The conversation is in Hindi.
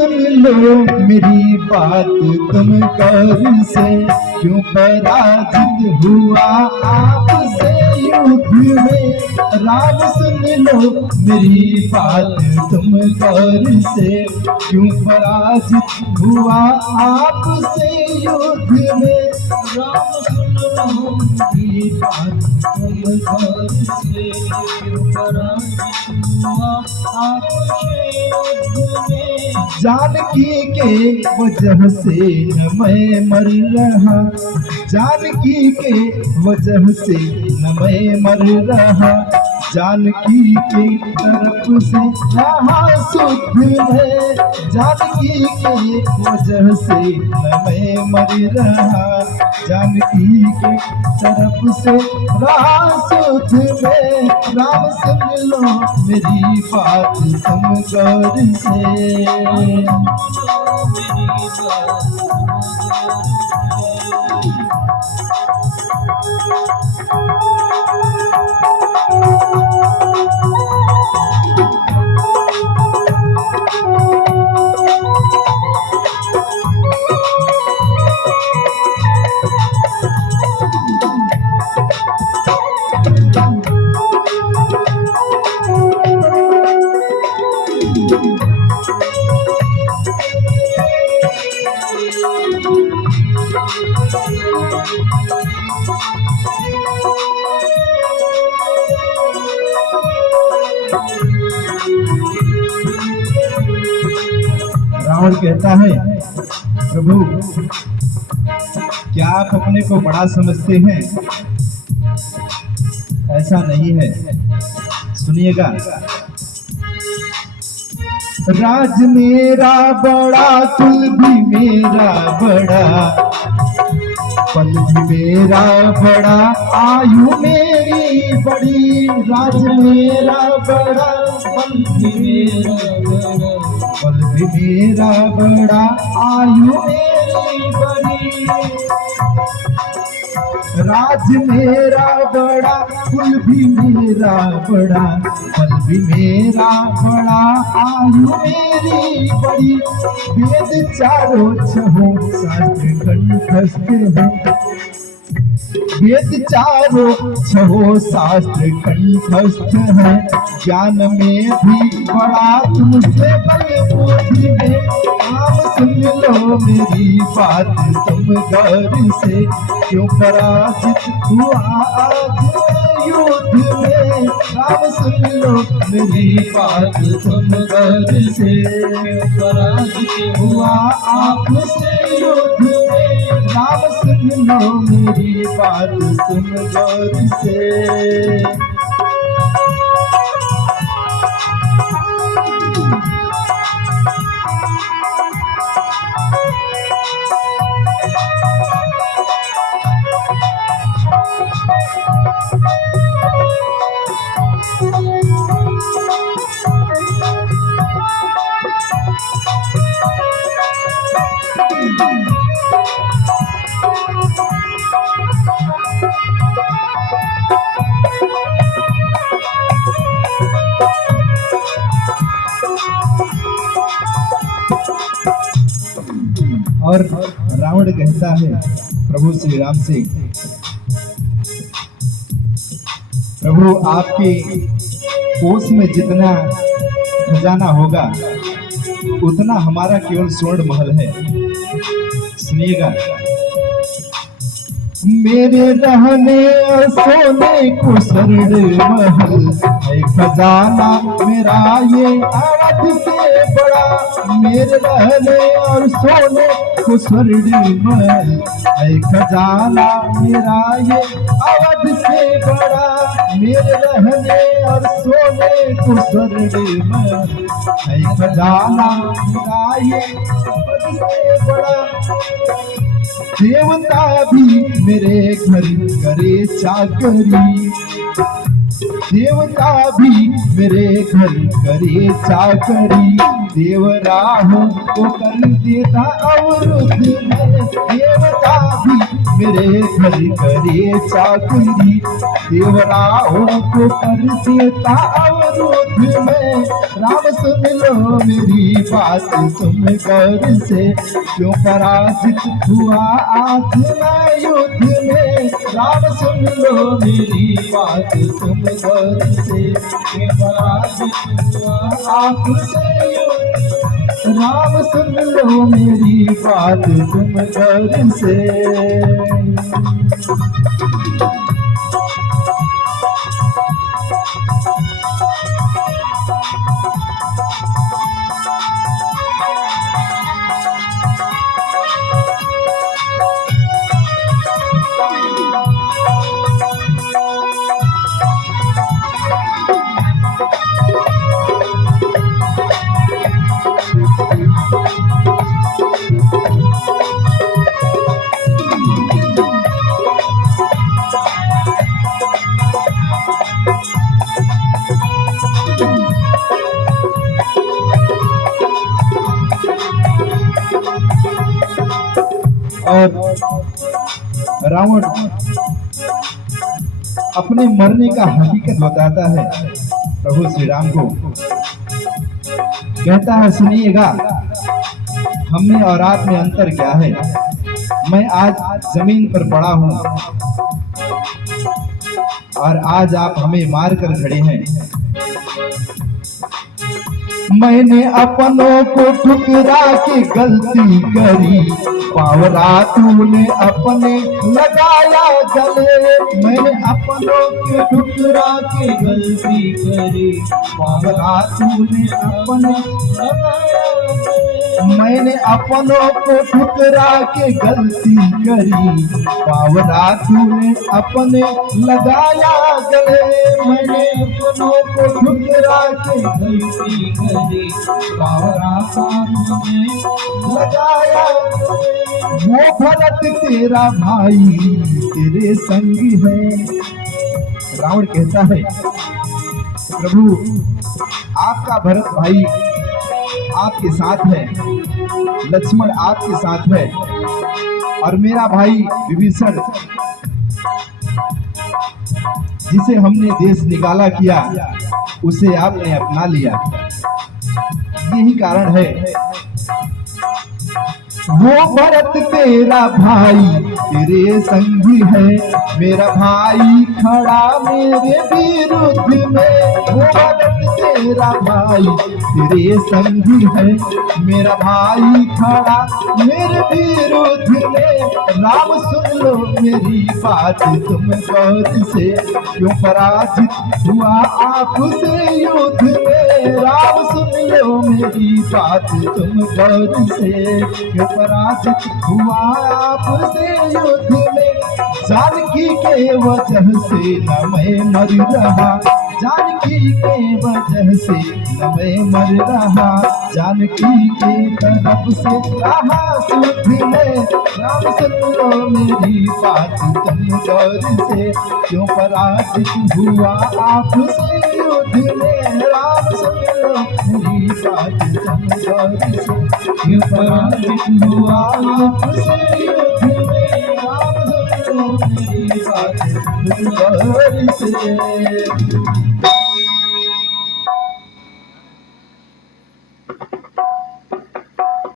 सुन लो मेरी बात, तुम कर से क्यों पराजित हुआ आपसे युद्ध में। राम सुन लो मेरी बात, तुम कर से क्यों पराजित हुआ आपसे युद्ध में। राम सुन लो मेरी बात, तुम कर से क्यों पराजित हुआ आपसे युद्ध में। जानकी के वजह से न मैं मर रहा, जानकी के वजह से न मैं मर रहा, जानकी के तरफ से रहा शुद्ध है। जानकी के वजह से न मैं मर रहा, जानकी के तरफ से रहा शुद्ध है। राम सुन लो मेरी बात, तुम गौर से। रावण कहता है, प्रभु क्या आप अपने को बड़ा समझते हैं? ऐसा नहीं है, सुनिएगा। राज मेरा बड़ा, कुल भी मेरा बड़ा, पल भी मेरा बड़ा, आयु मेरी बड़ी। राज मेरा बड़ा, पल भी मेरा बड़ा, पल भी मेरा बड़ा, आयु मेरी बड़ी। राज मेरा बड़ा, कुल भी मेरा बड़ा, पल भी मेरा बड़ा, आयु मेरी बड़ी। वेद चारों छहों शास्त्र कंठस्थ है, वेद चारों छहों शास्त्र कंठस्थ है। ज्ञान में भी बड़ा तुमसे बल बुद्धि में। राम सुन लो मेरी बात, तुम गौर से क्यों पराजित हुआ आज युद्ध में। राम सुन लो मेरी बात, तुम गौर से क्यों पराजित हुआ आपसे युद्ध में। राम सुन लो मेरी बात, तुम गौर से। और रावण कहता है प्रभु श्री राम से, प्रभु आपके कोष में जितना खजाना होगा उतना हमारा केवल स्वर्ण महल है। सुनिएगा, मेरे रहने और सोने को स्वर्ण महल है, खजाना मेरा ये अवध से बड़ा। मेरे रहने और सोने को स्वर्ण महल है, खजाना मेरा ये अवध से बड़ा। मेरे रहने और सोने को स्वर्ण महल है, खजाना मेरा ये अवध से बड़ा। देवता भी मेरे घर करे चाकरी, देवता भी मेरे घर करे चाकरी। देव राहु को कर देता अवरुद्ध में, देवता भी मेरे घर करे चाकरी, देव राहु को कर देता अवरुद्ध में। राम सुन लो मेरी बात तुम गौर से, क्यों पराजित हुआ आज मैं युद्ध में। राम सुन लो मेरी बात तुम गौर से, क्यों पराजित हुआ आज से युद्ध। राम सुन लो मेरी बात तुम गौर से। और रावण अपने मरने का हकीकत बताता है प्रभु श्री राम को। कहता है सुनिएगा, हमने और आप में अंतर क्या है। मैं आज जमीन पर पड़ा हूं और आज आप हमें मार कर खड़े हैं। मैंने अपनों को ठुकरा के गलती करी, पावरा तूने अपने लगाया गले। मैंने अपनों के ठुकरा के गलती करी, पावरा तूने अपने लगाया गले। मैंने अपनों को ठुकरा के गलती करी, पावरा तूने अपने लगाया गले। मैंने अपनों को ठुकरा के गलती करी, पावरा तूने लगाया गले। वो भरत तेरा भाई तेरे संगी है। रावण कहता है प्रभु आपका भरत भाई आपके साथ है, लक्ष्मण आपके साथ है, और मेरा भाई विभीषण जिसे हमने देश निकाला किया उसे आपने अपना लिया। यही कारण है। वो भरत तेरा भाई तेरे संगी है, मेरा भाई खड़ा मेरे विरुद्ध में। वो भरत तेरा भाई तेरे संगी है, मेरा भाई खड़ा मेरे विरुद्ध में। राम सुन लो मेरी बात तुम गौर से, क्यों पराजित हुआ आपसे युद्ध में। राम सुन लो मेरी बात तुम गौर से, क्यों पराजित हुआ आपसे युद्ध में। जानकी के वजह से न मैं मर रहा, जानकी के वजह से न मैं मर रहा। जानकी के तरफ से रहा सुध में। राम सुन लो मेरी बात तुम गौर से, क्यों पराजित हुआ आपसे युद्ध में। राम सुन लो मेरी बात तुम गौर से, क्यों पराजित हुआ आपसे युद्ध में। राम सुन लो मेरी बात तुम गौर से।